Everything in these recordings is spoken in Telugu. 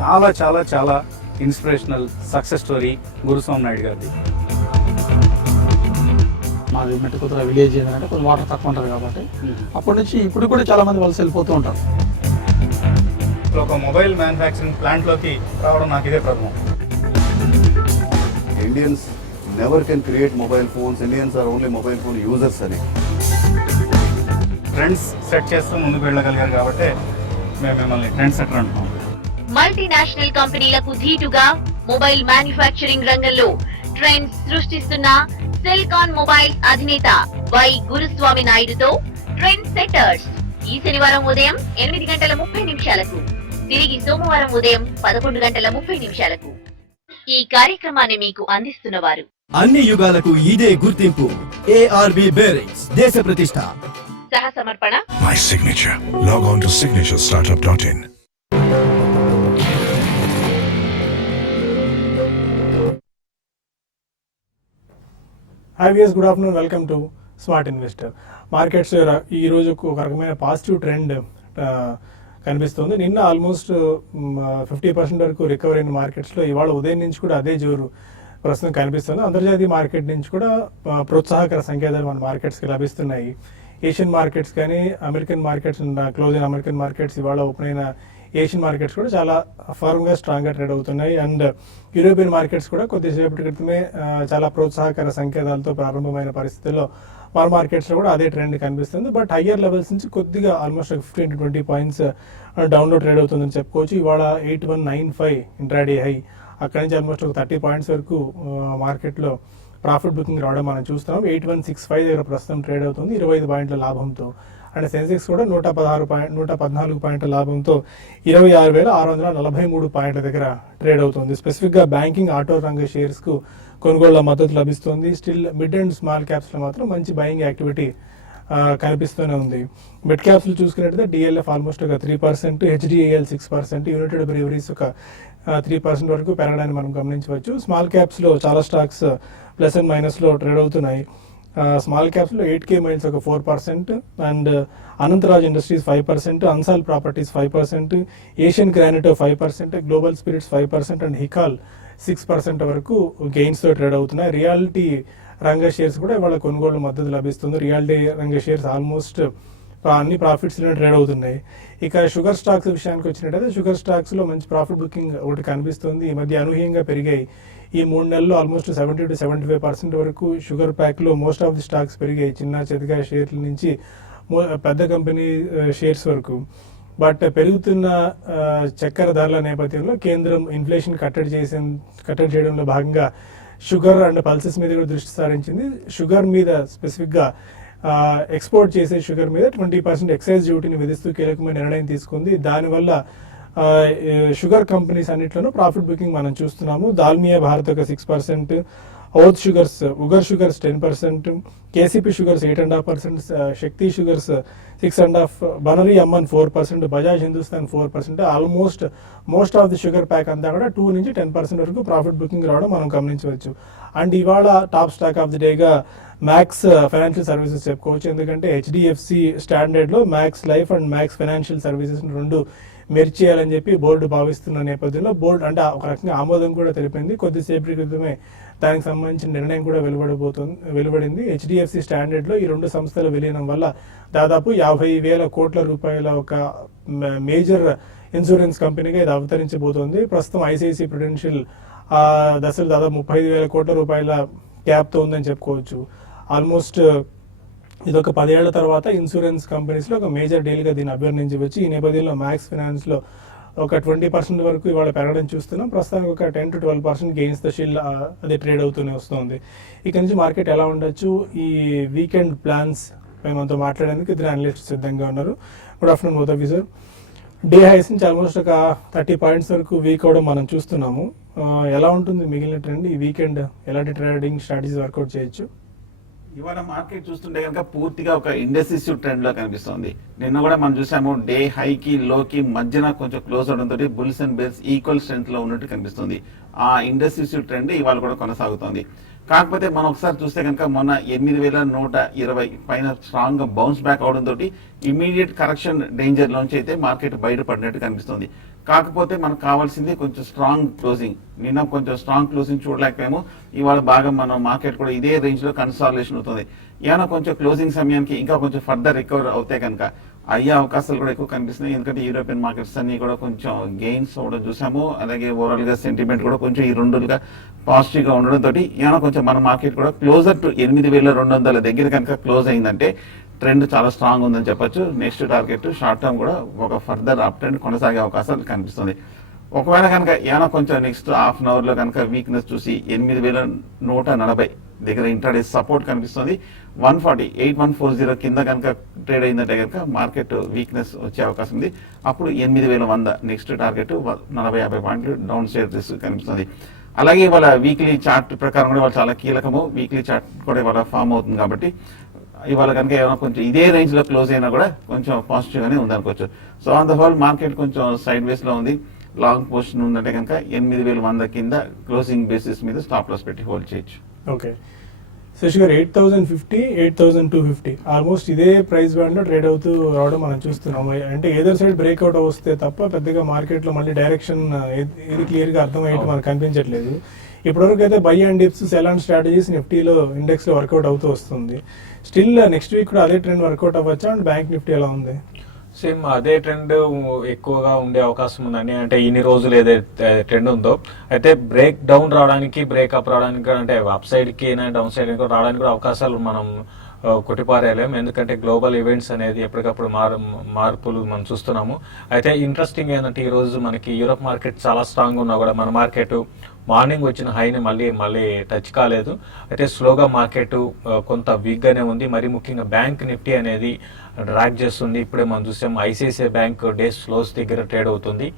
చాలా చాలా చాలా ఇన్స్పిరేషనల్ సక్సెస్ స్టోరీ గురుస్వామి నాయుడు గారిది. మాది మెట్టుకుతుర విలేజ్ ఏంటంటే కొంచెం వాటర్ తక్కువ ఉంటుంది కాబట్టి అప్పటి నుంచి ఇప్పుడు కూడా చాలా మంది వలస వెళ్ళిపోతూ ఉంటారు. ఒక మొబైల్ మ్యానుఫ్యాక్చరింగ్ ప్లాంట్లోకి రావడం నాకు ఇదే ప్రథమం. Indians never can create mobile phones. Indians are only mobile phone users అని ట్రెండ్స్ సెట్ చేస్తూ ముందుకు వెళ్ళగలిగారు కాబట్టి మేము మిమ్మల్ని ట్రెండ్ సెటర్ అంటున్నాం. మల్టీనేషనల్ కంపెనీలకు ధీటుగా మొబైల్ మ్యానుఫ్యాక్చరింగ్ రంగంలో ట్రెండ్స్ సృష్టిస్తున్న సెల్కాన్ మొబైల్స్ అధినేత వై గురుస్వామి నాయుడుతో ట్రెండ్ సెట్టర్స్ ఈ శనివారం ఉదయం 8:30 తిరిగి సోమవారం ఉదయం 11:30 ఈ కార్యక్రమాన్ని మీకు అందిస్తున్నవారు అన్ని యుగాలకు ఇదే గుర్తింపు ARB బేరింగ్స్ దేశ ప్రతిష్ట. సహ సమర్పణ My signature. Log on to signaturestartup.in. Hi viewers, good afternoon, welcome to Smart investor. Markets ఈ రోజు ఒక రకమైన పాజిటివ్ ట్రెండ్ కనిపిస్తుంది. నిన్న ఆల్మోస్ట్ 50% వరకు రికవరీ అయిన మార్కెట్స్లో ఇవాళ ఉదయం నుంచి కూడా అదే జోరు ప్రస్తుతం కనిపిస్తుంది. అంతర్జాతీయ మార్కెట్ నుంచి కూడా ప్రోత్సాహకర సంకేతాలు మన మార్కెట్స్కి లభిస్తున్నాయి. ఏషియన్ మార్కెట్స్ కానీ అమెరికన్ మార్కెట్స్ క్లోజ్ అయిన అమెరికన్ మార్కెట్స్ ఇవాళ ఓపెన్ అయిన ఏషియన్ మార్కెట్స్ కూడా చాలా ఫర్మ్గా స్ట్రాంగ్గా ట్రేడ్ అవుతున్నాయి. అండ్ యూరోపియన్ మార్కెట్స్ కూడా కొద్దిసేపటి క్రితమే చాలా ప్రోత్సాహకర సంకేతాలతో ప్రారంభమైన పరిస్థితుల్లో మన మార్కెట్స్లో కూడా అదే ట్రెండ్ కనిపిస్తుంది. బట్ హయ్యర్ లెవెల్స్ నుంచి కొద్దిగా ఆల్మోస్ట్ 15 to 20 పాయింట్స్ డౌన్లో ట్రేడ్ అవుతుందని చెప్పుకోవచ్చు. ఇవాళ 8195 ఇంట్రాడే హై, అక్కడి నుంచి ఆల్మోస్ట్ ఒక 30 పాయింట్స్ వరకు మార్కెట్లో ప్రాఫిట్ బుకింగ్ రావడం మనం చూస్తున్నాం. 8165 దగ్గర ప్రస్తుతం ట్రేడ్ అవుతుంది 25 పాయింట్ల లాభంతో. అండ్ సెన్సెక్స్ కూడా 114 పాయింట్ల లాభంతో 26,643 పాయింట్ల దగ్గర ట్రేడ్ అవుతుంది. స్పెసిఫిక్గా బ్యాంకింగ్, ఆటో రంగ షేర్స్కు కొనుగోళ్ల మద్దతు లభిస్తుంది. స్టిల్ మిడ్ అండ్ స్మాల్ క్యాప్స్లో మాత్రం మంచి బయింగ్ యాక్టివిటీ కనిపిస్తూనే ఉంది. మిడ్ క్యాప్స్లో చూసుకున్నట్టయితే డిఎల్ఎఫ్ ఆల్మోస్ట్ ఒక 3%, హెచ్డిఐఎల్ 6%, యునైటెడ్ బ్రీవరీస్ ఒక 3% వరకు పెరగడాన్ని మనం గమనించవచ్చు. స్మాల్ క్యాప్స్లో చాలా స్టాక్స్ ప్లస్ అండ్ మైనస్లో ట్రేడ్ అవుతున్నాయి. స్మాల్ క్యాప్స్లో 8K మైల్స్ ఒక 4%, and Anantraj Industries 5%, Ansal Properties 5%, Asian Granite 5%, Global Spirits 5%, and Hikal 6% వరకు గెయిన్స్తో ట్రేడ్ అవుతున్నాయి. రియాలిటీ రంగ షేర్స్ కూడా ఇవాళ కొనుగోలు మద్దతు లభిస్తుంది. రియాలిటీ రంగ షేర్స్ ఆల్మోస్ట్ అన్ని ప్రాఫిట్స్లో ట్రేడ్ అవుతున్నాయి. ఇక షుగర్ స్టాక్స్ విషయానికి వచ్చినట్టయితే షుగర్ స్టాక్స్లో మంచి ప్రాఫిట్ బుకింగ్ ఒకటి కనిపిస్తుంది. ఈ మధ్య అనూహ్యంగా పెరిగాయి. ఈ 3 నెలల్లో ఆల్మోస్ట్ 70 to 75% వరకు షుగర్ ప్యాక్లో మోస్ట్ ఆఫ్ ది స్టాక్స్ పెరిగాయి, చిన్న చితక షేర్ల నుంచి పెద్ద కంపెనీ షేర్స్ వరకు. బట్ పెరుగుతున్న చక్కెర ధరల నేపథ్యంలో కేంద్రం ఇన్ఫ్లేషన్ కట్టడి చేయడంలో భాగంగా షుగర్ అండ్ పల్సెస్ మీద కూడా దృష్టి సారించింది. షుగర్ మీద స్పెసిఫిక్గా ఎక్స్పోర్ట్ చేసే షుగర్ మీద 20% ఎక్సైజ్ డ్యూటీని విధిస్తూ కీలకమైన నిర్ణయం తీసుకుంది. దానివల్ల షుగర్ కంపెనీస్ అన్నిట్లోనూ ప్రాఫిట్ బుకింగ్ మనం చూస్తున్నాము. దాల్మియా భారత్ ఒక 6%, Avadh Sugars, Ugar Sugars 10%, KCP Sugars 8.5%, Sakthi Sugars 6.5%, Bannari Amman 4%, Bajaj Hindusthan 4%. Almost most of the sugar pack అంతా కూడా 2 నుంచి 10% వరకు ప్రాఫిట్ బుకింగ్ రావడం మనం గమనించవచ్చు. అండ్ ఇవాళ టాప్ స్టాక్ ఆఫ్ ది డేగా మ్యాక్స్ ఫైనాన్షియల్ సర్వీసెస్ చెప్పుకోవచ్చు. ఎందుకంటే హెచ్డిఎఫ్సి స్టాండర్డ్లో Max Life and Max Financial Services రెండు మెర్జ్ చేయాలని చెప్పి బోర్డు భావిస్తున్న నేపథ్యంలో బోర్డు అంటే ఒక రకంగా ఆమోదం కూడా తెలిపింది. కొద్దిసేపటి క్రితమే దానికి సంబంధించిన నిర్ణయం కూడా వెలువడింది. హెచ్డిఎఫ్సి స్టాండర్డ్లో ఈ రెండు సంస్థల విలీనం వల్ల దాదాపు 50,000 కోట్ల రూపాయల ఒక మేజర్ ఇన్సూరెన్స్ కంపెనీగా ఇది అవతరించబోతోంది. ప్రస్తుతం ఐసిఐసిఐ ప్రుడెన్షియల్ దశలు దాదాపు 35,000 కోట్ల రూపాయల క్యాప్తో ఉందని చెప్పుకోవచ్చు. ఆల్మోస్ట్ ఇదొక 10 ఏళ్ల తర్వాత ఇన్సూరెన్స్ కంపెనీస్లో ఒక మేజర్ డీల్గా దీన్ని అభ్యర్థించవచ్చు. ఈ నేపథ్యంలో మ్యాక్స్ ఫైనాన్స్లో ఒక 20% వరకు ఇవాళ పెరగడం చూస్తున్నాం. ప్రస్తుతానికి ఒక 10 to 12% గెయిన్స్తో షీల్ అది ట్రేడ్ అవుతూనే వస్తుంది. ఇక నుంచి మార్కెట్ ఎలా ఉండొచ్చు, ఈ వీకెండ్ ప్లాన్స్ మనతో మాట్లాడేందుకు ఇద్దరు అనలిస్ట్ సిద్ధంగా ఉన్నారు. Good afternoon both of you sir. Day highs నుంచి ఆల్మోస్ట్ ఒక 30 పాయింట్స్ వరకు వీక్ అవడం మనం చూస్తున్నాము. ఎలా ఉంటుంది మిగిలిన ట్రెండ్? ఈ వీకెండ్ ఎలాంటి ట్రేడింగ్ స్ట్రాటజీస్ వర్కౌట్ చేయొచ్చు? ఇవాళ మార్కెట్ చూస్తుంటే కనుక పూర్తిగా ఒక ఇండెసిసివ్ ట్రెండ్ లో కనిపిస్తుంది. నిన్న కూడా మనం చూసాము డే హైకి లోకి మధ్యన కొంచెం క్లోజ్ అవడంతో bulls and bears equal strength లో ఉన్నట్టు కనిపిస్తుంది. ఆ ఇండెసిసివ్ ట్రెండ్ ఇవాళ కూడా కొనసాగుతోంది. కాకపోతే మనం ఒకసారి చూస్తే కనుక మొన్న 8,120 పైన స్ట్రాంగ్ గా బౌన్స్ బ్యాక్ అవడం తోటి ఇమీడియట్ కరెక్షన్ డేంజర్ లోంచి అయితే మార్కెట్ బయటపడినట్టు కనిపిస్తుంది. కాకపోతే మనకు కావాల్సింది కొంచెం స్ట్రాంగ్ క్లోజింగ్. నిన్న కొంచెం స్ట్రాంగ్ క్లోజింగ్ చూడలేకపోయాము. ఇవాళ బాగా మన మార్కెట్ కూడా ఇదే రేంజ్ లో కన్సాలిడేషన్ అవుతుంది. ఏమైనా కొంచెం క్లోజింగ్ సమయానికి ఇంకా కొంచెం ఫర్దర్ రికవర్ అవుతే కనుక అయ్యే అవకాశాలు కూడా ఎక్కువ కనిపిస్తున్నాయి. ఎందుకంటే యూరోపియన్ మార్కెట్స్ అన్ని కూడా కొంచెం గెయిన్స్ అవ్వడం చూసాము. అలాగే ఓవరాల్ గా సెంటిమెంట్ కూడా కొంచెం ఈ రెండుగా పాజిటివ్ గా ఉండడం తోటి ఏమైనా కొంచెం మన మార్కెట్ కూడా క్లోజర్ టు 8,200 దగ్గర కనుక క్లోజ్ అయిందంటే ట్రెండ్ చాలా స్ట్రాంగ్ ఉందని చెప్పొచ్చు. నెక్స్ట్ టార్గెట్ షార్ట్ టర్మ్ కూడా ఒక ఫర్దర్ అప్ ట్రెండ్ కొనసాగే అవకాశాలు కనిపిస్తుంది. ఒకవేళ కనుక ఏమైనా కొంచెం నెక్స్ట్ హాఫ్ అన్ అవర్ లో కనుక వీక్నెస్ చూసి 8,140 దగ్గర ఇంట్రాడే సపోర్ట్ కనిపిస్తుంది. 140 కింద కనుక ట్రేడ్ అయిందంటే కనుక మార్కెట్ వీక్నెస్ వచ్చే అవకాశం ఉంది. అప్పుడు 8,100 నెక్స్ట్ టార్గెట్ 40-50 పాయింట్లు డౌన్ సైడ్ రిస్క్ కనిపిస్తుంది. అలాగే ఇవాళ వీక్లీ చార్ట్ ప్రకారం కూడా చాలా కీలకము. వీక్లీ చార్ట్ కూడా ఇవాళ ఫామ్ అవుతుంది కాబట్టి ఇవాళ కనుక ఏమైనా కొంచెం ఇదే రేంజ్ లో క్లోజ్ అయినా కూడా కొంచెం పాజిటివ్ గానే ఉంది అనుకోవచ్చు. So on the whole market కొంచెం సైడ్ వేస్ లో ఉంది. లాంగ్ పొజిషన్ ఉందంటే కనుక 8,100 కింద క్లోజింగ్ బేసిస్ మీద స్టాప్ లాస్ పెట్టి హోల్డ్ చేయొచ్చు. ఓకే శశి గారు, 8,050, 8,250 ఆల్మోస్ట్ ఇదే ప్రైస్ బ్యాండ్ లో ట్రేడ్ అవుతూ రావడం మనం చూస్తున్నాం. అంటే ఏదర్ సైడ్ బ్రేక్అవుట్ వస్తే తప్ప పెద్దగా మార్కెట్ లో మళ్ళీ డైరెక్షన్ ఇది క్లియర్ గా అర్థమయ్యేట్టు మనకు కనిపించట్లేదు. ఇప్పటివరకు అయితే buy and dips, sell and strategies నిఫ్టీలో ఇండెక్స్ లో వర్కౌట్ అవుతూ వస్తుంది. స్టిల్ నెక్స్ట్ వీక్ కూడా అదే ట్రెండ్ వర్కౌట్ అవ్వచ్చా? అండ్ బ్యాంక్ నిఫ్టీ ఎలా ఉంది? సేమ్ అదే ట్రెండ్ ఎక్కువగా ఉండే అవకాశం ఉందండి. అంటే ఇన్ని రోజులు ఏదైతే ట్రెండ్ ఉందో అయితే బ్రేక్ డౌన్ రావడానికి, బ్రేక్అప్ రావడానికి, అంటే అప్ సైడ్ కి డౌన్ సైడ్ రావడానికి కూడా అవకాశాలు మనం కొట్టిపారేయలేము. ఎందుకంటే గ్లోబల్ ఈవెంట్స్ అనేది ఎప్పటికప్పుడు మార్పులు మనం చూస్తున్నాము. అయితే ఇంట్రెస్టింగ్ ఏంటంటే ఈ రోజు మనకి యూరోప్ మార్కెట్ చాలా స్ట్రాంగ్ ఉన్నా కూడా మన మార్కెట్ మార్నింగ్ వచ్చిన హైని మళ్ళీ టచ్ కాలేదు. అయితే స్లోగా మార్కెట్ కొంత వీక్ గానే ఉంది. మరి ముఖ్యంగా బ్యాంక్ నిఫ్టీ అనేది డ్రాగ్ చేస్తుంది. ఇప్పుడే మనం చూసాం ఐసిఐసిఐ బ్యాంక్ డే స్లోస్ దగ్గర ట్రేడ్ అవుతుంది.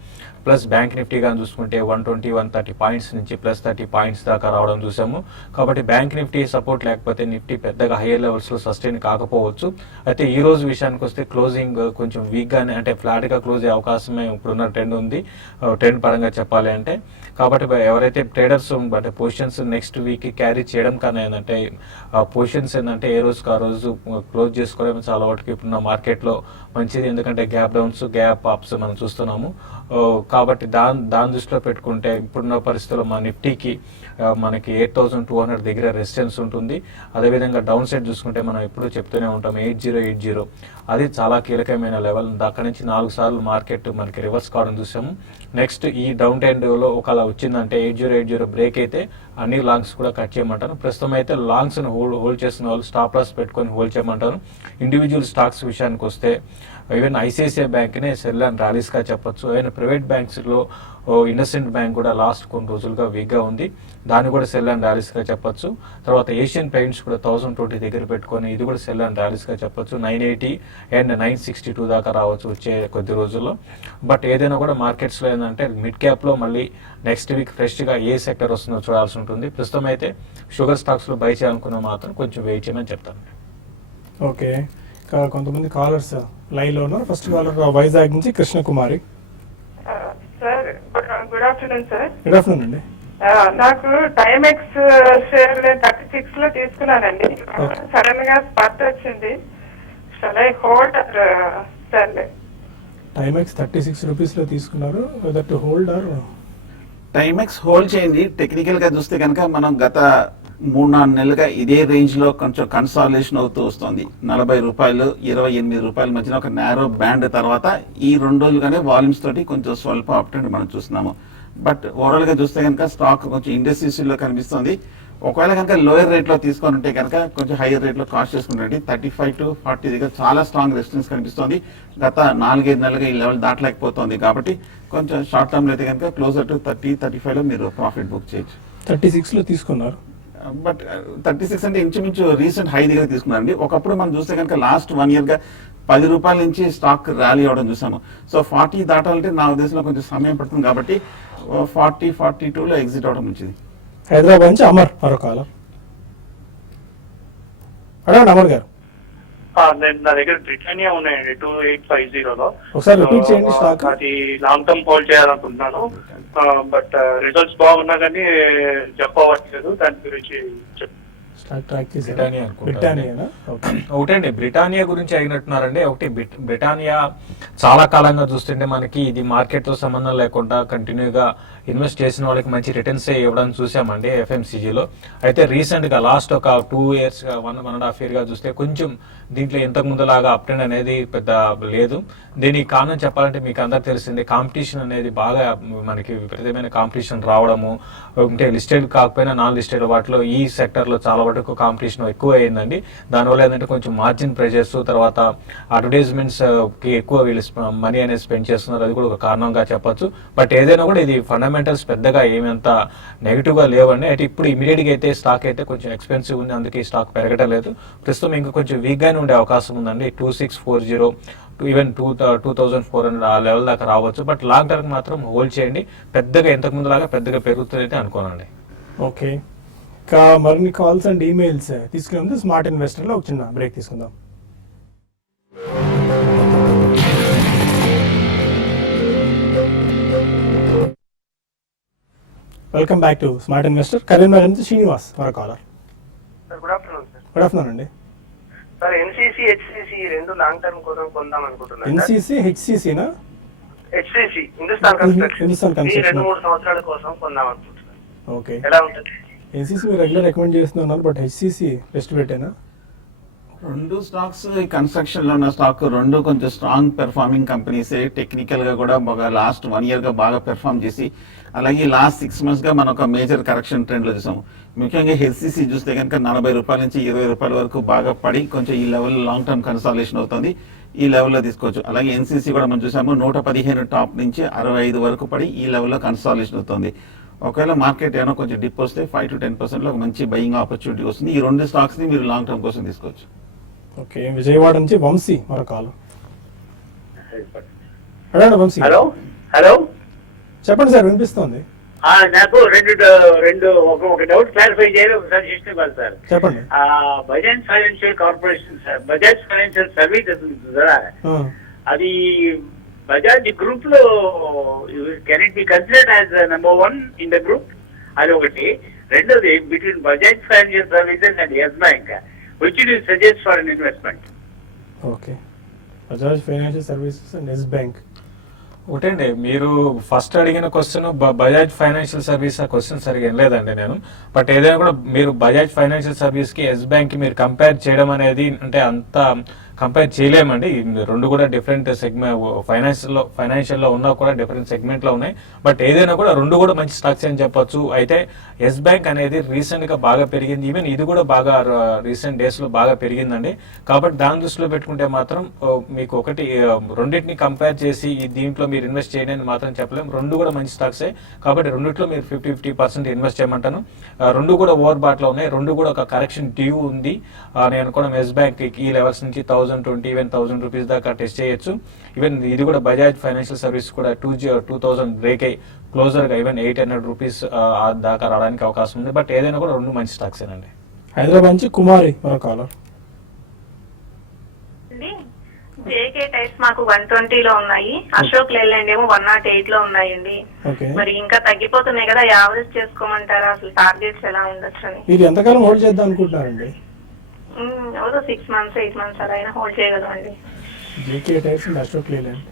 ప్లస్ బ్యాంక్ నిఫ్టీ కానీ చూసుకుంటే 120-130 పాయింట్స్ నుంచి ప్లస్ 30 పాయింట్స్ దాకా రావడం చూసాము. కాబట్టి బ్యాంక్ నిఫ్టీ సపోర్ట్ లేకపోతే నిఫ్టీ పెద్దగా హైయర్ లెవెల్స్ లో సస్టైన్ కాకపోవచ్చు. అయితే ఈ రోజు విషయానికి వస్తే క్లోజింగ్ కొంచెం వీక్ గానే, అంటే ఫ్లాట్ గా క్లోజ్ అయ్యే అవకాశమే ఇప్పుడున్న ట్రెండ్ ఉంది, ట్రెండ్ పరంగా చెప్పాలి అంటే. కాబట్టి ఎవరైతే ట్రేడర్స్ అంటే పొజిషన్స్ నెక్స్ట్ వీక్ క్యారీ చేయడం కన్నా ఏంటంటే పొజిషన్స్ ఏంటంటే ఏ రోజుకి ఆ రోజు క్లోజ్ చేసుకోవడం చాలా వాటికి ఇప్పుడున్న మార్కెట్ లో మంచిది. ఎందుకంటే గ్యాప్ డౌన్స్, గ్యాప్ అప్స్ మనం చూస్తున్నాము. కాబట్టి దాని దృష్టిలో పెట్టుకుంటే ఇప్పుడున్న పరిస్థితుల్లో మన నిఫ్టీకి మనకి 8,200 దగ్గర రెసిస్టెన్స్ ఉంటుంది. అదేవిధంగా డౌన్ సైడ్ చూసుకుంటే మనం ఎప్పుడూ చెప్తూనే ఉంటాం 8,080 అది చాలా కీలకమైన లెవెల్. అక్కడి నుంచి 4 సార్లు మార్కెట్ మనకి రివర్స్ కావడం చూసాము. నెక్స్ట్ ఈ డౌన్ ట్రెండ్ లో ఒకలా వచ్చిందంటే 8,080 బ్రేక్ అయితే అన్ని లాంగ్స్ కూడా కట్ చేయమంటాను. ప్రస్తుతం అయితే లాంగ్స్ హోల్డ్ చేసిన వాళ్ళు స్టాప్ లాస్ పెట్టుకొని హోల్డ్ చేయమంటాను. ఇండివిజువల్ స్టాక్స్ విషయానికి వస్తే ఈవెన్ ఐసిఐసిఐ బ్యాంక్నే సెల్ అండ్ ర్యాలీస్గా చెప్పొచ్చు. ఈవెన్ ప్రైవేట్ బ్యాంక్స్లో ఇండస్ఇండ్ బ్యాంక్ కూడా లాస్ట్ కొన్ని రోజులుగా వీక్గా ఉంది, దాన్ని కూడా సెల్ అండ్ ర్యాలీస్గా చెప్పొచ్చు. తర్వాత ఏషియన్ పెయింట్స్ కూడా 1,020 దగ్గర పెట్టుకొని ఇది కూడా సెల్ అండ్ ర్యాలీస్గా చెప్పొచ్చు. 980 అండ్ 962 దాకా రావచ్చు వచ్చే కొద్ది రోజుల్లో. బట్ ఏదైనా కూడా మార్కెట్స్లో ఏంటంటే మిడ్ క్యాప్లో మళ్ళీ నెక్స్ట్ వీక్ ఫ్రెష్గా ఏ సెక్టర్ వస్తుందో చూడాల్సి ఉంటుంది. ప్రస్తుతం అయితే షుగర్ స్టాక్స్లో బై చేయాలనుకున్న మాత్రం కొంచెం వెయిట్ చేయమని చెప్తాను. ఓకే, కొంతమంది కాలర్స్ లైవ్ లో ఉన్నారు. ఫస్ట్ కాలర్ వైజాగ్ నుంచి Krishnakumari. Sir good afternoon sir. Good afternoon అండి. నాకు టైమెక్స్ షేర్ 36 లో తీసుకున్నానండి. సడన్ గా స్పాట్ వచ్చింది. హోల్డ్ సార్ టైమెక్స్ 36 రూపీస్ లో తీసుకున్నారు. Whether to hold are టైమెక్స్ hold చేయండి. టెక్నికల్ గా చూస్తే కనుక మనం గత 3-4 నెలలుగా ఇదే రేంజ్ లో కొంచెం కన్సాలిడేషన్ అవుతూ వస్తుంది. 40 రూపాయలు 28 రూపాయల మధ్యన ఒక నేరో బ్యాండ్ తర్వాత ఈ 2 రోజులుగానే వాల్యూమ్స్ తోటి కొంచెం స్వల్ప అప్ ట్రెండ్ మనం చూస్తున్నాము. బట్ ఓవరాల్ గా చూస్తే కనుక స్టాక్ కొంచెం ఇండస్ట్రీస్ లో కనిపిస్తుంది. ఒకవేళ కనుక లోయర్ రేట్ లో తీసుకొని ఉంటే కనుక కొంచెం హైయర్ రేట్ లో కాస్ట్ చేసుకుంటే 35 to 40 దగ్గర చాలా స్ట్రాంగ్ రెసిస్టెన్స్ కనిపిస్తుంది. గత 4-5 నెలలుగా ఈ లెవెల్ దాటలేకపోతుంది. కాబట్టి కొంచెం షార్ట్ టర్మ్ లో అయితే కనుక క్లోజర్ టు 30-35 లో మీరు ప్రాఫిట్ బుక్ చేయొచ్చు. 36 లో తీసుకున్నారు. బట్ 36 అంటే ఇంచుమించు రీసెంట్ హై దగ్గర తీసుకున్నారండి. ఒకప్పుడు మనం చూస్తే కనుక లాస్ట్ 1 year గా 10 రూపాయల నుంచి స్టాక్ ర్యాలీ అవడం చూసాము. సో 40 దాటాలంటే నా ఉద్దేశంలో కొంచెం సమయం పడుతుంది. కాబట్టి 40-42 లో ఎగ్జిట్ అవడం మంచిది. హైదరాబాద్ నుంచి అమర్ మరో కాలం. అడగండి అమర్ గారు. నా దగ్గర బ్రిటానియా ఉన్నాయండి 2850లో. ఒకసారి రిపీట్ చేయండి స్టాక్. అది లాంగ్ టర్మ్ హోల్డ్ చేయాలనుకుంటున్నాను, బట్ రిజల్ట్స్ బాగున్నా కానీ చెప్పవట్లేదు. దాని గురించి స్టాక్ ట్రాక్ చేసి బ్రిటానియా అనుకుంటా. బ్రిటానియానా? ఓకే. ఒకటండి బ్రిటానియా గురించి అడిగినట్టున్నారండి. ఒకటి బ్రిటానియా చాలా కాలంగా చూస్తుంటే మనకి ఇది మార్కెట్తో సంబంధం లేకుండా కంటిన్యూగా ఇన్వెస్ట్ చేసిన వాళ్ళకి మంచి రిటర్న్స్ ఇవ్వడం చూసామండి ఎఫ్ఎంసీజీలో. అయితే రీసెంట్గా లాస్ట్ ఒక 2 years 1.5 year చూస్తే కొంచెం దీంట్లో ఇంతకు ముందులాగా అప్ ట్రెండ్ అనేది పెద్ద లేదు. దీనికి కారణం చెప్పాలంటే మీకు అందరికి తెలిసిందే, కాంపిటీషన్ అనేది బాగా మనకి విపరీతమైన కాంపిటీషన్ రావడము. అంటే లిస్టెడ్ కాకపోయినా నాన్ లిస్టెడ్ వాటిలో ఈ సెక్టర్లో చాలా వరకు కాంపిటీషన్ ఎక్కువ అయిందండి. దానివల్ల ఏంటంటే కొంచెం మార్జిన్ ప్రెజర్స్, తర్వాత అడ్వర్టైజ్మెంట్స్కి ఎక్కువ వీళ్ళు మనీ అనేది స్పెండ్ చేస్తున్నారు, అది కూడా ఒక కారణంగా చెప్పొచ్చు. బట్ ఏదైనా కూడా ఇది ఫండమెంటల్స్ పెద్దగా ఏమంత నెగిటివ్గా లేవండి. అయితే ఇప్పుడు ఇమీడియట్గా అయితే స్టాక్ అయితే కొంచెం ఎక్స్పెన్సివ్ ఉంది, అందుకే ఈ స్టాక్ పెరగటలేదు. ప్రస్తుతం ఇంకా కొంచెం వీక్గానే ఉండే అవకాశం ఉందండి. 2640 ఈవెన్ 2400 ఆ లెవెల్ దాకా రావచ్చు. బట్ లాంగ్ టర్మ్ మాత్రం హోల్డ్ చేయండి. పెద్దగా ఇంతకు ముందులాగా పెద్దగా పెరుగుతుందైతే అనుకోనండి. ఓకే. ఇంకా మరిన్ని కాల్స్ అండ్ ఈమెయిల్స్ తీసుకునే ముందు స్మార్ట్ ఇన్వెస్టర్లో ఒక చిన్న బ్రేక్ తీసుకుందాం. Welcome back to Smart Investor. Karimnagar నుంచి శ్రీనివాస్ మన caller. Good afternoon sir. Good afternoon అండి. సార్ ఎన్సీసీ హెచ్సిసి రెండు లాంగ్ టర్మ్ కోసం కొందాం అనుకుంటున్నాను. ఎన్సీసీ హెచ్సిసినా? HCC Hindustan Construction. Hindustan Construction 2-3 సంవత్సరాల కోసం కొందాం అనుకుంటున్నాను. ఓకే. ఎలా ఉంటుంది? ఎన్సీసీ మీరు రెగ్యులర్ రికమెండ్ చేస్తున్నారు, బట్ హెచ్సిసి బెస్ట్ బెటేనా? రెండు స్టాక్స్ కన్స్ట్రక్షన్ లో ఉన్న స్టాక్ రెండు కొంచెం స్ట్రాంగ్ పెర్ఫార్మింగ్ కంపెనీస్. టెక్నికల్ గా కూడా బాగా లాస్ట్ 1 year గా బాగా పెర్ఫార్మ్ చేసి, అలాగే లాస్ట్ 6 months గా మనం ఒక మేజర్ కరెక్షన్ ట్రెండ్ లో చూసాము. ముఖ్యంగా హెచ్సిసి చూస్తే కనుక 40 రూపాయల నుంచి 20 రూపాయల వరకు బాగా పడి కొంచెం ఈ లెవెల్ లాంగ్ టర్మ్ కన్సాలిడేషన్ అవుతుంది. ఈ లెవెల్లో తీసుకోవచ్చు. అలాగే ఎన్సీసీ కూడా మనం చూసాము 115 టాప్ నుంచి 65 వరకు పడి ఈ లెవెల్లో కన్సాలిడేషన్ అవుతుంది. ఒకవేళ మార్కెట్ ఏమైనా కొంచెం డిప్ వస్తే 5 to 10% లో ఒక మంచి బయింగ్ ఆపర్చునిటీ వస్తుంది. ఈ రెండు స్టాక్స్ ని మీరు లాంగ్ టర్మ్ కోసం తీసుకోవచ్చు. ఓకే. విజయవాడ నుంచి వంశీ మరో కాల్. అడగండి వంశీ. హలో హలో, చెప్పండి సార్, వినిపిస్తోంది. నాకు ఒక డౌట్ క్లారిఫై చేయాలి, ఒక సజెషన్ ఇవ్వాలి సార్. చెప్పండి. Bajaj financial corporation sir, Bajaj financial services కదా, అది బజాజ్ గ్రూప్ లో can it be considered as number 1 in the group? అది ఒకటి. రెండోది, between Bajaj financial services and yes bank, which do you suggest for an investment? Okay. Bajaj financial services and yes bank. ఒకటండి, మీరు ఫస్ట్ అడిగిన క్వశ్చన్ బజాజ్ ఫైనాన్షియల్ సర్వీస్ ఆ క్వశ్చన్ సరిగా వినలేదండి నేను. బట్ ఏదైనా కూడా మీరు బజాజ్ ఫైనాన్షియల్ సర్వీస్ కి యెస్ బ్యాంక్ కి మీరు కంపేర్ చేయడం అనేది అంటే అంత కంపేర్ చేయలేమండి. రెండు కూడా డిఫరెంట్ ఫైనాన్షియల్ లో ఉన్నా కూడా డిఫరెంట్ సెగ్మెంట్ లో ఉన్నాయి. బట్ ఏదైనా కూడా రెండు కూడా మంచి స్టాక్స్ అని చెప్పొచ్చు. అయితే యెస్ బ్యాంక్ అనేది రీసెంట్ గా బాగా పెరిగింది, ఈవెన్ ఇది కూడా బాగా రీసెంట్ డేస్ లో బాగా పెరిగిందండి. కాబట్టి దాని దృష్టిలో పెట్టుకుంటే మాత్రం మీకు ఒకటి రెండింటిని కంపేర్ చేసి దీంట్లో మీరు ఇన్వెస్ట్ చేయడానికి మాత్రం చెప్పలేము. రెండు కూడా మంచి స్టాక్సే. కాబట్టి రెండిట్లో మీరు 50% ఇన్వెస్ట్ చేయమంటాను. రెండు కూడా ఓవర్ బాట్ లో ఉన్నాయి. రెండు కూడా ఒక కరెక్షన్ డ్యూ ఉంది. నేను అనుకోవడం యెస్ బ్యాంక్ ఈ లెవెల్స్ నుంచి 1020 ఈవెన్ 1000 రూపీస్ దాకా టెస్ట్ చేయొచ్చు. ఈవెన్ ఇది కూడా బజాజ్ ఫైనాన్షియల్ సర్వీస్ కూడా 2000 బ్రేక్ అయ్యి క్లోజర్ గా ఈవెన్ 800 రూపీస్ దాకా రావడానికి అవకాశం ఉంది. బట్ ఏదైనా కూడా రెండు మంచి స్టాక్స్ ఏనండి. హైదరాబాద్ నుంచి కుమారి మరో కాలర్. జేకే టైర్స్ మాకు 120లో ఉన్నాయి, అశోక్ లేలాండ్ ఏమో 108 లో ఉన్నాయండి. మరి ఇంకా తగ్గిపోతున్నాయి కదా, యావరేజ్ చేసుకోమంటారా? అసలు టార్గెట్స్ ఎలా ఉండొచ్చు అని. మీరు ఎంతకాలం హోల్డ్ చేద్దాం అనుకుంటున్నారండి? 6 months 8 months అలా అయినా హోల్డ్ చేయగలమండి. JK Tyres and Ashok Leyland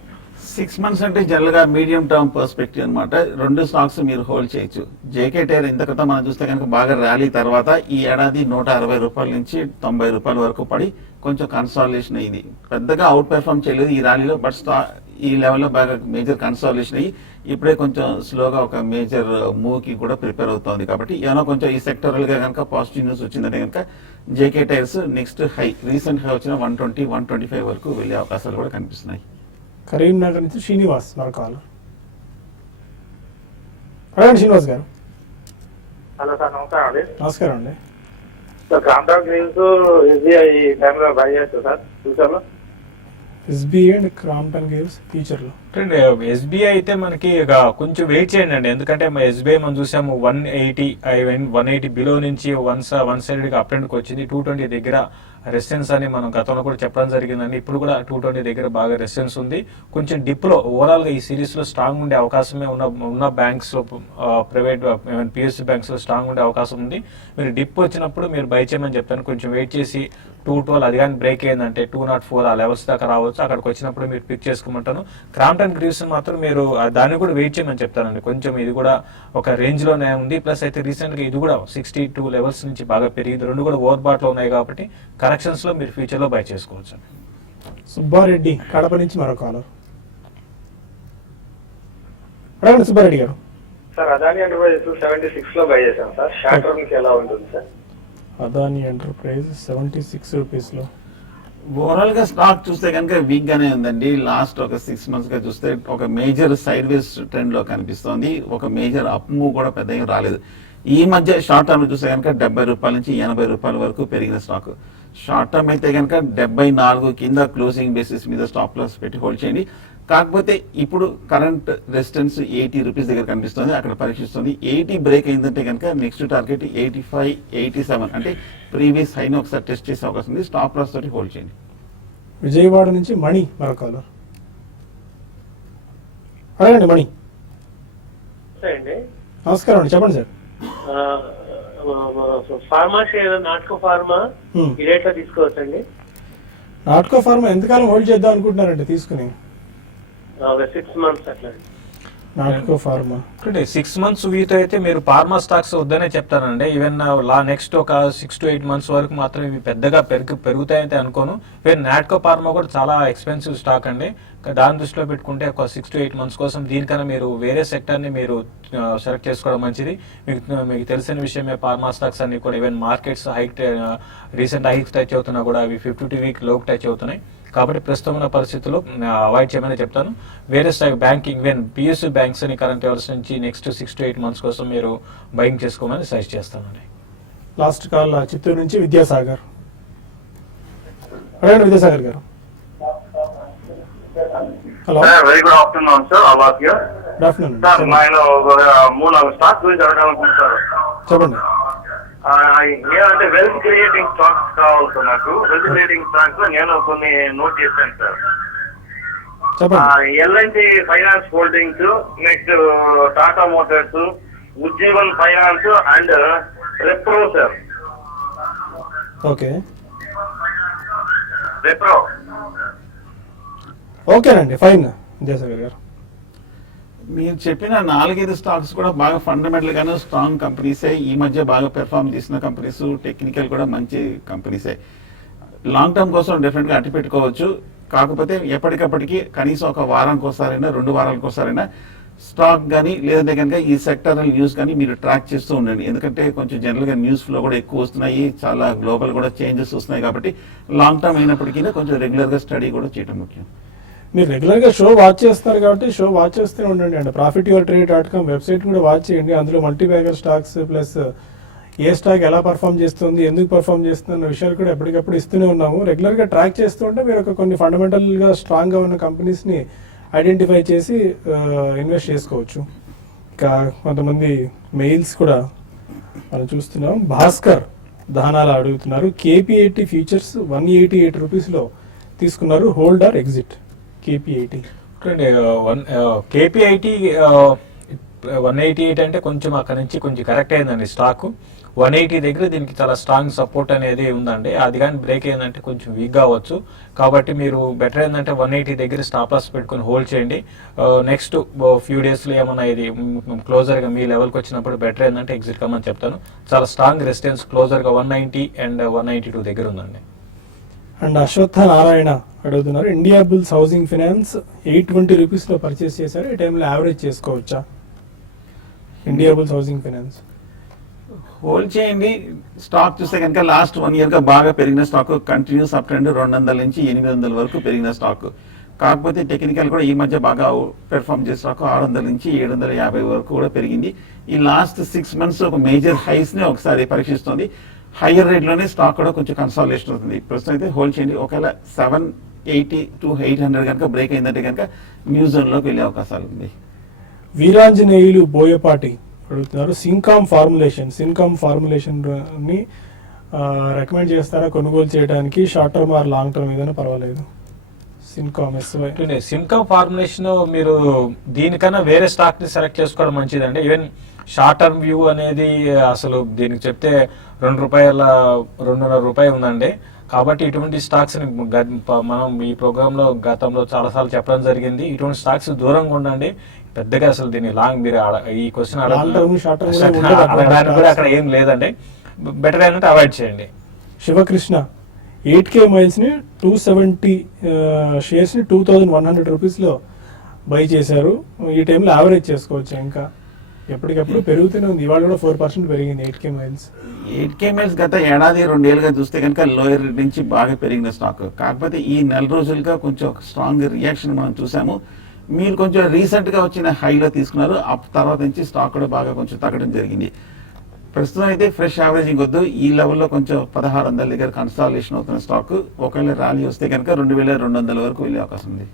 6 months అంటే జనరల్ గా మీడియం టర్మ్ పర్స్పెక్టివ్ అనమాట. రెండు స్టాక్స్ మీరు హోల్డ్ చేయొచ్చు. జేకే టైర్ ఇంత క్రితం మనం చూస్తే కనుక బాగా ర్యాలీ తర్వాత ఈ ఏడాది 160 రూపాయల నుంచి 90 రూపాయల వరకు పడి కొంచెం కన్సాలిడేషన్ అయ్యింది. పెద్దగా అవుట్ పెర్ఫార్మ్ చేయలేదు ఈ ర్యాలీలో, బట్ ఈ లెవెల్లో బాగా మేజర్ కన్సాలిడేషన్ అయ్యి ఇప్పుడే కొంచెం స్లోగా ఒక మేజర్ మూవ్ కి కూడా ప్రిపేర్ అవుతోంది. కాబట్టి ఏమైనా కొంచెం ఈ సెక్టరల్ గా కనుక పాజిటివ్ న్యూస్ వచ్చిందంటే కనుక JK tyres next high recent high వచ్చిన 120-125 వరకు వెళ్ళే అవకాశాలు కూడా కనిపిస్తున్నాయి. కరీంనగర్ నుంచి శ్రీనివాస్ మరో కాలర్. అడగండి శ్రీనివాస్ గారు. హలో సార్, నమస్కారం అండి. నమస్కారం అండి. సార్ కాంట్రాక్ట్ గ్రీన్స్ ఎస్బీఐ టైంలో బై చేయొచ్చు సార్ ఫ్యూచర్లో? ఎస్బీఐ అండ్ క్రాంప్టన్ గేవ్స్ ఫ్యూచర్లో. ఎస్బీఐ అయితే మనకి ఇక కొంచెం వెయిట్ చేయండి అండి, ఎందుకంటే ఎస్బీఐ మనం చూసాము 180 బిలో నుంచి వన్ సైడ్ అప్ ట్రెండ్కి వచ్చింది. 220 దగ్గర రెసిస్టెన్స్ అని మనం గతంలో కూడా చెప్పడం జరిగిందండి. ఇప్పుడు కూడా 220 దగ్గర బాగా రెసిస్టెన్స్ ఉంది. కొంచెం డిప్లో ఓవరాల్గా ఈ సిరీస్లో స్ట్రాంగ్ ఉండే అవకాశమే ఉన్న బ్యాంక్స్లో, ప్రైవేట్ పిఎస్సి బ్యాంక్స్లో స్ట్రాంగ్ ఉండే అవకాశం ఉంది. మీరు డిప్ వచ్చినప్పుడు మీరు బై చేయమని చెప్తాను. కొంచెం వెయిట్ చేసి 212 అది కానీ బ్రేక్ అయిందంటే 204 ఆ లెవెల్స్ దాకా రావచ్చు. అక్కడికి వచ్చినప్పుడు మీరు పిక్ చేసుకోమంటాను. క్రాంప్టన్ గ్రీవ్స్ మాత్రం మీరు దాన్ని కూడా వెయిట్ చేయమని చెప్తానండి. కొంచెం ఇది కూడా ఒక రేంజ్లోనే ఉంది. ప్లస్ అయితే రీసెంట్గా ఇది కూడా 62 లెవెల్స్ నుంచి బాగా పెరిగింది. రెండు కూడా ఓవర్ బాట్లో ఉన్నాయి కాబట్టి కరెక్షన్స్లో మీరు ఫ్యూచర్లో బై చేసుకోవచ్చు. సుబ్బారెడ్డి కడప నుంచి మరో కాలర్. అడగండి సుబ్బారెడ్డి గారు. సార్ అదాని ఎంటర్ప్రైజెస్ 76 లో బై చేశాం సార్. షార్ట్ టర్మ్ కి ఎలా ఉంటుంది సార్? అదాని ఎంటర్ప్రైజ్ 76 రూపీస్లో. ఓవరాల్ గా స్టాక్ చూస్తే కనుక వీక్ గానే ఉందండి. లాస్ట్ ఒక 6 months గా చూస్తే ఒక మేజర్ సైడ్ వేస్ ట్రెండ్ లో కనిపిస్తోంది. ఒక మేజర్ అప్ మూవ్ కూడా పెద్దగా రాలేదు. ఈ మధ్య షార్ట్ టర్మ్ చూస్తే కనుక 70 రూపాయల నుంచి 80 రూపాయల వరకు పెరిగిన స్టాక్. షార్ట్ టర్మ్ అయితే కనుక 74 కింద క్లోజింగ్ బేసిస్ మీద స్టాప్ లాస్ పెట్టి హోల్డ్ చేయండి. కాకపోతే ఇప్పుడు కరెంట్ రెసిస్టెన్స్ 80 రూపీస్ దగ్గర కనిపిస్తుంది, అక్కడ పరీక్షిస్తుంది. 80 బ్రేక్ అయిందంటే కనుక నెక్స్ట్ టార్గెట్ 85, 87 అంటే ప్రీవియస్ హైని ఒకసారి టెస్ట్ చేసే అవకాశం ఉంది. స్టాప్ లాస్ తోటి హోల్డ్ చేయండి. విజయవాడ నుంచి మణి మరో కాలర్. అడగండి మణి. నమస్కారం అండి, చెప్పండి సార్. ఫార్మా షేర్ నాటకో ఫార్మా ఈ రేట్లో తీసుకోవచ్చండి? నాటకో ఫార్మా ఎంతకాలం హోల్డ్ చేద్దాం అనుకుంటున్నారండి తీసుకుని? 6 months అట్లా. నాటకో ఫార్మా 6 months వీతో అయితే మీరు ఫార్మా స్టాక్స్ వద్దనే చెప్తానండి. ఈవెన్ నెక్స్ట్ ఒక 6 to 8 months వరకు మాత్రం ఇవి పెద్దగా పెరుగుతాయంటే అనుకోను. ఈవెన్ నాటకో ఫార్మా కూడా చాలా ఎక్స్పెన్సివ్ స్టాక్ అండి. దాని దృష్టిలో పెట్టుకుంటే ఒక 6 to 8 months కోసం దీనికన్నా మీరు వేరే సెక్టర్ని మీరు సెలెక్ట్ చేసుకోవడం మంచిది. మీకు తెలిసిన విషయమే ఫార్మా స్టాక్స్ అన్ని కూడా even markets recent hike touch అవుతున్నా కూడా అవి 52 week లోకి టచ్ అవుతున్నాయి. కాబట్టి ప్రస్తుతం ఉన్న పరిస్థితుల్లో అవాయిడ్ చేయమని చెప్తాను. వేరే బ్యాంకింగ్ ఈవెన్ పిఎస్యు బ్యాంక్స్ అని కరెంట్ అవర్స్ నుంచి నెక్స్ట్ 6 to 8 months కోసం మీరు బయింగ్ చేసుకోమని సజెస్ట్ చేస్తానండి. లాస్ట్ కాల్ చిత్తూరు నుంచి విద్యాసాగర్. అడగండి విద్యాసాగర్ గారు. Hello, very good afternoon sir. అవాస్ హియర్. గుడ్ ఆఫ్టర్నూన్ సార్ నేను 3-4 స్టాక్స్ గురించి అడగాలనుకుంటున్నాను. చెప్పండి. ఏమంటే వెల్త్ క్రియేటింగ్ స్టాక్స్ కావాలి నాకు. వెల్త్ క్రియేటింగ్ స్టాక్స్ నేను కొన్ని నోట్ చేశాను sir. L&T Finance Holdings, next Tata Motors, Ujjivan Finance and Repro sir. Okay Repro. ఓకేనండి, ఫైన్ విద్యాసాగర్ గారు. మీరు చెప్పిన 4-5 స్టాక్స్ కూడా బాగా ఫండమెంటల్ గాను స్ట్రాంగ్ కంపెనీసే. ఈ మధ్య బాగా పెర్ఫార్మ్ చేసిన కంపెనీస్, టెక్నికల్ కూడా మంచి కంపెనీసే. లాంగ్ టర్మ్ కోసం డెఫినెట్గా అట్టి పెట్టుకోవచ్చు. కాకపోతే ఎప్పటికప్పటికి కనీసం ఒక వారానికి ఒకసారైనా 2 వారాలకు ఒకసారైనా స్టాక్ కానీ లేదంటే కనుక ఈ సెక్టరల్ న్యూస్ కానీ మీరు ట్రాక్ చేస్తూ ఉండండి. ఎందుకంటే కొంచెం జనరల్గా న్యూస్ ఫ్లో కూడా ఎక్కువ వస్తున్నాయి, చాలా గ్లోబల్ కూడా చేంజెస్ వస్తున్నాయి. కాబట్టి లాంగ్ టర్మ్ అయినప్పటికీ కొంచెం రెగ్యులర్గా స్టడీ కూడా చేయడం ముఖ్యం. మీరు రెగ్యులర్గా షో వాచ్ చేస్తారు కాబట్టి షో వాచ్ చేస్తూనే ఉండండి అండి. ProfitYourTrade.com వెబ్సైట్ కూడా వాచ్ చేయండి. అందులో మల్టీబ్యాగర్ స్టాక్స్ ప్లస్ ఏ స్టాక్ ఎలా పర్ఫామ్ చేస్తుంది, ఎందుకు పర్ఫామ్ చేస్తుంది అన్న విషయాలు కూడా ఎప్పటికప్పుడు ఇస్తూనే ఉన్నాము. రెగ్యులర్గా ట్రాక్ చేస్తూ ఉంటే మీరు కొన్ని ఫండమెంటల్గా స్ట్రాంగ్గా ఉన్న కంపెనీస్ని ఐడెంటిఫై చేసి ఇన్వెస్ట్ చేసుకోవచ్చు. ఇంకా కొంతమంది మెయిల్స్ కూడా మనం చూస్తున్నాం. భాస్కర్ దహనాలు అడుగుతున్నారు. KP80 ఫ్యూచర్స్ 188 రూపీస్లో తీసుకున్నారు. Hold or exit? KP80 KP80 188 అంటే కొంచెం అక్కడ నుంచి కొంచెం కరెక్ట్ అయిందండి స్టాక్. 180 దగ్గర దీనికి చాలా స్ట్రాంగ్ సపోర్ట్ అనేది ఉందండి. అది కానీ బ్రేక్ అయిందంటే కొంచెం వీక్ కావచ్చు. కాబట్టి మీరు బెటర్ ఏంటంటే 180 దగ్గర స్టాప్ లాస్ పెట్టుకొని హోల్డ్ చేయండి. నెక్స్ట్ ఫ్యూ డేస్లో ఏమన్నా ఇది క్లోజర్గా మీ లెవెల్కి వచ్చినప్పుడు బెటర్ ఏంటంటే ఎగ్జిట్ కమ్మని చెప్తాను. చాలా స్ట్రాంగ్ రెసిస్టెన్స్ క్లోజర్గా 190 అండ్ 192 దగ్గర ఉందండి. అండ్ అశ్వత్థ నారాయణ అడుగుతున్నారు. ఇండియా బుల్స్ హౌసింగ్ ఫైనాన్స్ 820 రూపీస్లో పర్చేస్ చేశారు. ఈ టైంలో యావరేజ్ చేసుకోవచ్చా? India bulls housing finance hold చేయండి. స్టాక్ చూస్తే కనుక లాస్ట్ 1 yearగా బాగా పెరిగిన స్టాక్, కంటిన్యూస్ అప్ ట్రెండ్ 200 నుంచి 800 వరకు పెరిగిన స్టాక్. కాకపోతే టెక్నికల్ కూడా ఈ మధ్య బాగా పెర్ఫామ్ చేసే స్టాక్ 600 నుంచి 750 వరకు కూడా పెరిగింది. ఈ లాస్ట్ 6 months ఒక మేజర్ హైస్ని ఒకసారి పరీక్షిస్తుంది. హయ్యర్ రేట్లోనే స్టాక్ కూడా కొంచెం కన్సాలిడేషన్ అవుతుంది. ప్రస్తుతం అయితే హోల్డ్ చేయండి. ఒకవేళ 7 80 to 800 కనుక బ్రేక్ అయిందంటే కనుక న్యూ జోన్లోకి వెళ్ళే అవకాశాలు ఉంది. వీరాంజనేయులు బోయపాటి అడుగుతున్నారు, సిన్కామ్ ఫార్ములేషన్ ని రికమెండ్ చేస్తారా కొనుగోలు చేయడానికి? Short term are long term ఏదైనా పర్వాలేదు. సిమ్కామ్ ఫార్ములేషన్ మీరు దీనికన్నా వేరే స్టాక్ ని సెలెక్ట్ చేసుకోవడం మంచిదండి. ఈవెన్ షార్ట్ టర్మ్ వ్యూ అనేది అసలు దీనికి చెప్తే ₹2.50 ఉందండి. కాబట్టి ఇటువంటి స్టాక్స్ ని మనం ఈ ప్రోగ్రామ్ లో గతంలో చాలా సార్లు చెప్పడం జరిగింది. ఇటువంటి స్టాక్స్ దూరంగా ఉండండి. పెద్దగా అసలు దీన్ని లాంగ్ మీరు ఈ క్వశ్చన్ అడగడానికి కూడా అక్కడ ఏం లేదండి. బెటర్ ఏంటంటే అవాయిడ్ చేయండి. శివకృష్ణ 8K మైల్స్ ని 270 షేర్స్ ని 2100 రూపీస్లో బై చేశారు. ఈ టైంలో యావరేజ్ చేసుకోవచ్చు. ఇంకా ఎప్పటికప్పుడు పెరుగుతూనే ఉంది. ఇవాళ కూడా 4% పెరిగింది 8K మైల్స్. 8K మైల్స్ గత ఏడాది 2 ఏళ్ళుగా చూస్తే కనుక లోయర్ నుంచి బాగా పెరిగిన స్టాక్. కాకపోతే ఈ నెల రోజులుగా కొంచెం స్ట్రాంగ్ రియాక్షన్ మనం చూసాము. మీరు కొంచెం రీసెంట్గా వచ్చిన హైలో తీసుకున్నారు. ఆ తర్వాత నుంచి స్టాక్ కూడా బాగా కొంచెం తగ్గడం జరిగింది. ప్రస్తుతం అయితే ఫ్రెష్ యావరేజింగ్ వద్దు. ఈ లెవెల్లో కొంచెం 1600 దగ్గర కన్సాలిడేషన్ అవుతున్న స్టాక్. ఒకవేళ ర్యాలీ వస్తే కనుక 2200 వరకు వెళ్ళే అవకాశం ఉంది.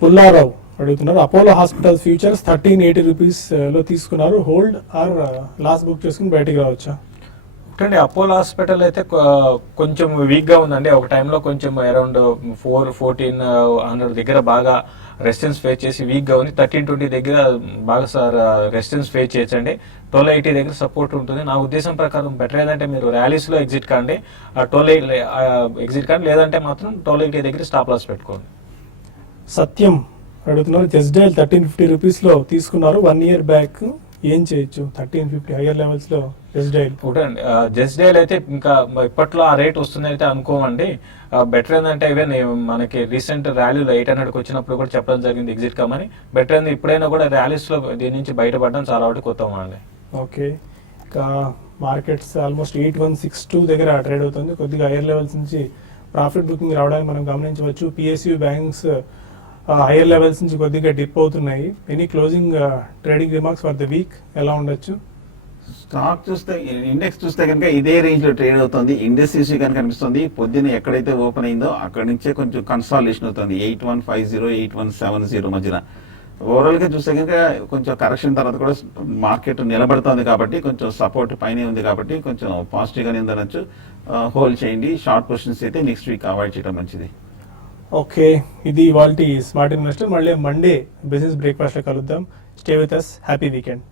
పుల్లారావు అడుగుతున్నారు, అపోలో హాస్పిటల్ ఫ్యూచర్స్ 1380 రూపీస్లో తీసుకున్నారు. హోల్డ్ ఆర్ లాస్ట్ బుక్ చేసుకుని బయటికి రావచ్చా? ఒకటండి, అపోలో హాస్పిటల్ అయితే కొంచెం వీక్ గా ఉందండి. ఒక టైంలో కొంచెం అరౌండ్ 1400 దగ్గర బాగా రెసిస్టెన్స్ ఫేస్ చేసి వీక్ గా ఉంది. 1320 దగ్గర బాగా రెసిస్టెన్స్ ఫేస్ చేయొచ్చండి. 1280 దగ్గర సపోర్ట్ ఉంటుంది. నా ఉద్దేశం ప్రకారం బెటర్ ఏదంటే మీరు ర్యాలీస్ లో ఎగ్జిట్ కాండి, 1280 ఎగ్జిట్ కాండి, లేదంటే మాత్రం 1280 దగ్గర స్టాప్ లాస్ పెట్టుకోండి. సత్యం అడుగుతున్నారు, జెస్డైల్ 1350 రూపీస్లో తీసుకున్నారు 1 ఇయర్ బ్యాక్. ఏం చేయొచ్చు 1350 హైయర్ లెవెల్స్ లో జెస్డైల్? ఒకటండి, జెస్డైల్ అయితే ఇంకా ఇప్పట్లో ఆ రేట్ వస్తుంది అయితే అనుకోమండి. బెటర్ ఏంటంటే ఈవెన్ మనకి రీసెంట్ ర్యాలీలో 800కి వచ్చినప్పుడు కూడా చెప్పడం జరిగింది ఎగ్జిట్ కమని. బెటర్ ఏంది ఇప్పుడైనా కూడా ర్యాలీస్ లో దీని నుంచి బయటపడడం చాలా వాటికి కొత్త అండి. ఓకే, ఇంకా మార్కెట్స్ ఆల్మోస్ట్ 8162 దగ్గర ట్రేడ్ అవుతుంది. కొద్దిగా హైయర్ లెవెల్స్ నుంచి ప్రాఫిట్ బుకింగ్ రావడానికి మనం గమనించవచ్చు. పిఎస్యూ బ్యాంక్స్ హైయర్ లెవెల్స్ నుంచి కొద్దిగా డిప్ అవుతున్నాయి. Any closing trading remarks for the week ఎలా ఉండొచ్చు? స్టాక్ చూస్తే ఇండెక్స్ చూస్తే కనుక ఇదే రేంజ్ లో ట్రేడ్ అవుతుంది. ఇండస్ట్రీస్ కనుక కనిపిస్తుంది. పొద్దున్న ఎక్కడైతే ఓపెన్ అయిందో అక్కడి నుంచే కొంచెం కన్సాలిడేషన్ అవుతుంది 8150 8170 మధ్యన. ఓవరాల్ గా చూస్తే కనుక కొంచెం కరెక్షన్ తర్వాత కూడా మార్కెట్ నిలబడుతుంది కాబట్టి కొంచెం సపోర్ట్ పైనే ఉంది కాబట్టి కొంచెం పాజిటివ్ గానే ఉందనొచ్చు. హోల్డ్ చేయండి. షార్ట్ పొజిషన్స్ అయితే నెక్స్ట్ వీక్ అవాయిడ్ చేయడం మంచిది. ఓకే, ఇది ఇవాల్టి స్మార్ట్ ఇన్వెస్టర్. మళ్ళీ మండే బిజినెస్ బ్రేక్ఫాస్ట్ లో కలుద్దాం. Stay with us. Happy weekend.